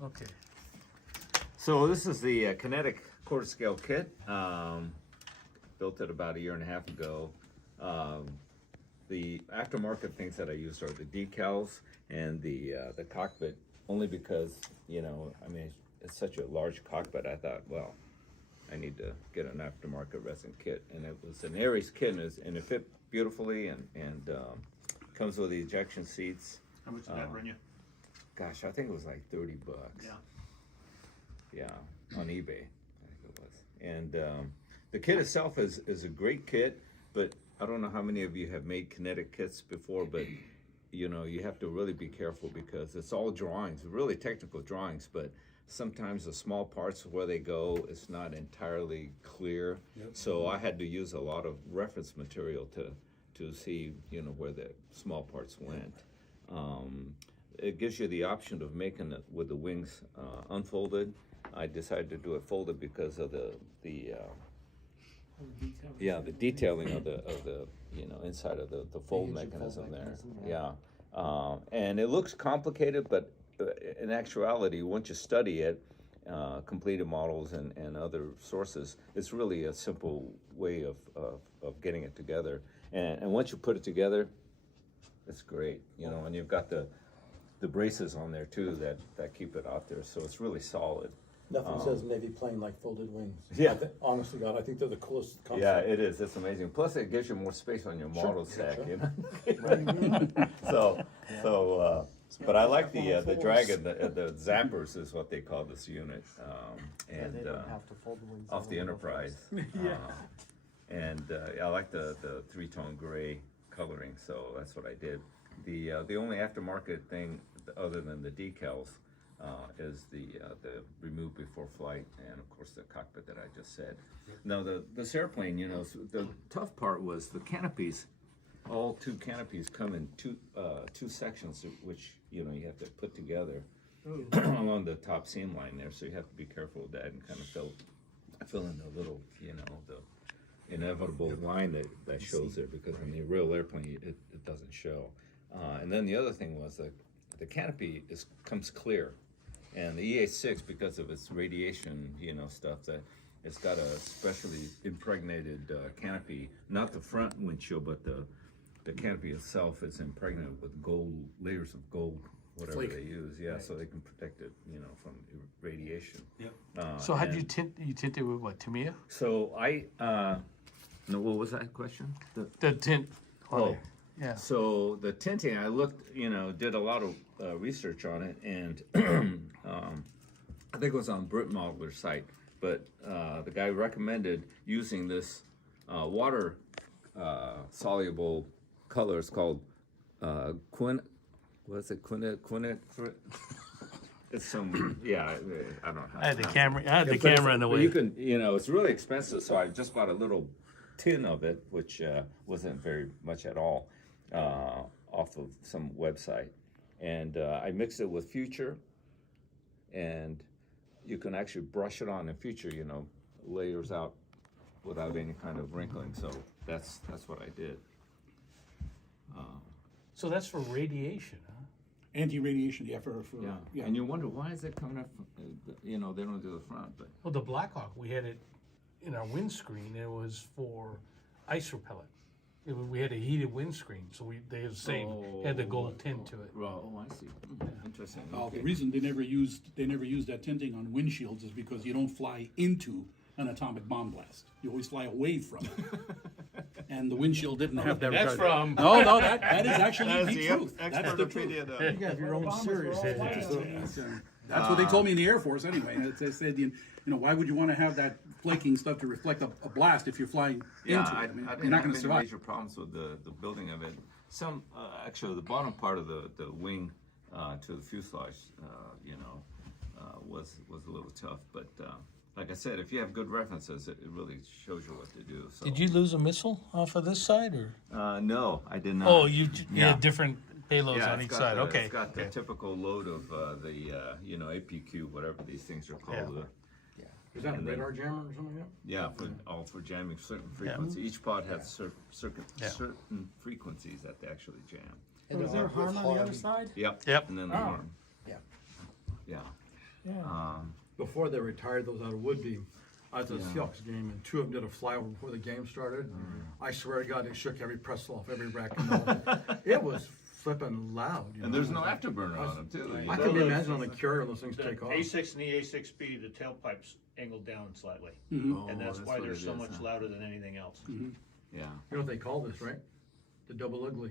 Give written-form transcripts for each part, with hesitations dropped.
Okay. So this is the Kinetic quarter scale kit. Built it about a year and a half ago. The aftermarket things that I used are the decals and the cockpit, only because, you know, I mean, it's such a large cockpit. I thought, well, I need to get an aftermarket resin kit, and it was an Aries kit, and it fit beautifully, and comes with the ejection seats. How much did that run you? Gosh, I think it was like $30. Yeah. Yeah, on eBay, I think it was. And the kit itself is a great kit, but I don't know how many of you have made Kinetic kits before, but you know, you have to really be careful because it's all drawings, really technical drawings, but sometimes the small parts where they go is not entirely clear. Yep. So I had to use a lot of reference material to see, you know, where the small parts went. It gives you the option of making it with the wings unfolded. I decided to do it folded because of the detailing of the you know, inside of the fold mechanism there. Yeah, and it looks complicated, but in actuality, once you study it, completed models and other sources, it's really a simple way of getting it together. And once you put it together, it's great, you know. And you've got the braces on there too that keep it out there, so it's really solid. Nothing says maybe plain like folded wings. Yeah. Honest to God, I think they're the coolest concept. Yeah, it is. It's amazing. Plus, it gives you more space on your model stack. sure. You know. But I like the Dragon. The zappers is what they call this unit, and they don't have to fold the wings off the Enterprise. Yeah. And I like the 3-tone gray coloring, so that's what I did. The only aftermarket thing other than the decals is the remove before flight, and of course the cockpit that I just said. Now this airplane, you know, the tough part was the canopies. All two canopies come in two sections, which, you know, you have to put together along the top seam line there. So you have to be careful with that and kind of fill in the little, you know, the inevitable line that shows there, because in the real airplane it doesn't show. And then the other thing was that the canopy comes clear, and the EA-6, because of its radiation, you know, stuff, that it's got a specially impregnated canopy, not the front windshield, but the canopy itself is impregnated with gold, layers of gold, whatever they use. Yeah, right. So they can protect it, you know, from radiation. Yep. So how did you tint it with what, Tamiya? So no, what was that question? The tint. Oh, yeah. So the tinting, I looked, you know, did a lot of research on it, and I think it was on Brit Modeler's site, but the guy recommended using this water soluble color. It's called Quin. What's it? Quin. It's some, yeah, I don't know how. I had the camera in the way. You can, you know, it's really expensive, so I just bought a little tin of it, which wasn't very much at all, off of some website, and I mixed it with Future, and you can actually brush it on in Future, you know, layers out without any kind of wrinkling. So that's what I did. So that's for radiation, huh? Anti-radiation, yeah, yeah. And you wonder, why is it coming up? You know, they don't do the front, but Well, the Blackhawk, we had it in our windscreen. It was for ice repellent. We had a heated windscreen, so they had the same, had the gold tint to it. Oh, I see. Interesting. The reason they never used that tinting on windshields is because you don't fly into an atomic bomb blast. You always fly away from it. And the windshield didn't have that. That's from. No, that is actually the truth. That's the truth. You have your own series. That's what they told me in the Air Force anyway. They said, you know, why would you want to have that flaking stuff to reflect a blast if you're flying Yeah, into it? I I mean, didn't you're not have going to any survive. major problems with the building of it. Some, actually, the bottom part of the wing to the fuselage, you know, was a little tough. But like I said, if you have good references, it really shows you what to do. So. Did you lose a missile off of this side, or? No, I did not. Oh, you Yeah. had different payloads Yeah, on it's each got side. the- Okay. It's got the typical load of the you know, APQ, whatever these things are called. Yeah. Is that a And then- radar jammer or something like that? Yeah, for jamming certain frequencies. Each pod has certain frequencies that they actually jam. And is there harm on the other side? Yep. Yep. And then the arm. Yeah. Yeah. Before they retired those out of Woodby, I was at a Seahawks game and two of them did a flyover before the game started. I swear to God, they shook every press off every rack. It was flipping loud. You And know? there's no afterburner on them too. I can imagine on the carrier when those things The take off. A6 and the A6B, the tailpipes angled down slightly, Oh, and that's why what they're it so is, much huh? louder than anything else. Yeah. You know what they call this, right? The double ugly.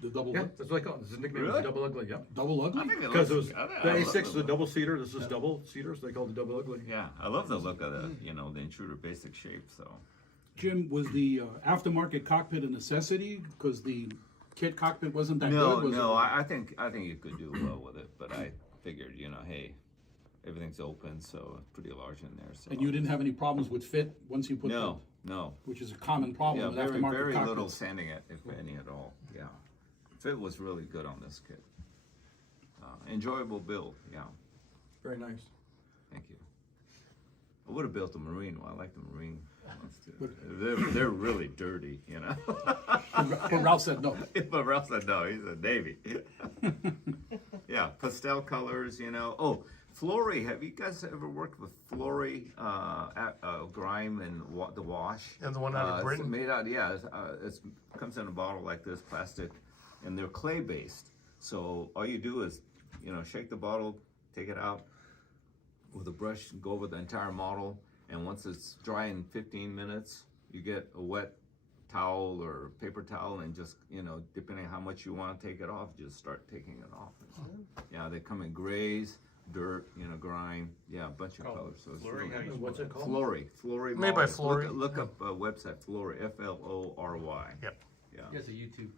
The double Yeah, that's what I call it. This is the nickname. Really? Is double ugly. Yeah. double ugly. I think it Because it looks, was I the love A6 is a look. double seater. This is double seater, so they call it the double ugly. Yeah, I love the look of the, you know, the intruder basic shape. So. Jim, was the aftermarket cockpit a necessity because the kit cockpit wasn't that No, good? Was no, it, I think you could do well with it, but I figured, you know, hey, everything's open, so it's pretty large in there. So. and you didn't have any problems with fit once you put No, no. which is a common problem Yeah, with very, aftermarket very cockpits. little sanding it, if any at all. Yeah, fit was really good on this kit. Enjoyable build. Yeah, Very nice. thank you. I would have built a Marine. Well, I like the Marine ones too. They're really dirty, you know. But Ralph said no. But Ralph said no. He's a Navy. Yeah, pastel colors, you know. Oh, Flory. Have you guys ever worked with Flory, Grime, and the Wash? Yeah, the one out of It's Britain? made out. Yeah, it comes in a bottle like this, plastic, and they're clay based. So all you do is, you know, shake the bottle, take it out with a brush, go over the entire model, and once it's dry in 15 minutes, you get a wet towel or paper towel, and just, you know, depending on how much you want to take it off, just start taking it off. Yeah, they come in grays, dirt, you know, grime, yeah, a bunch of colors. So it's Flory, how really you nice. What's it called? Flory. Made by models. Flory. Look up website Flory, Flory. Yep. Yeah. He has a YouTube.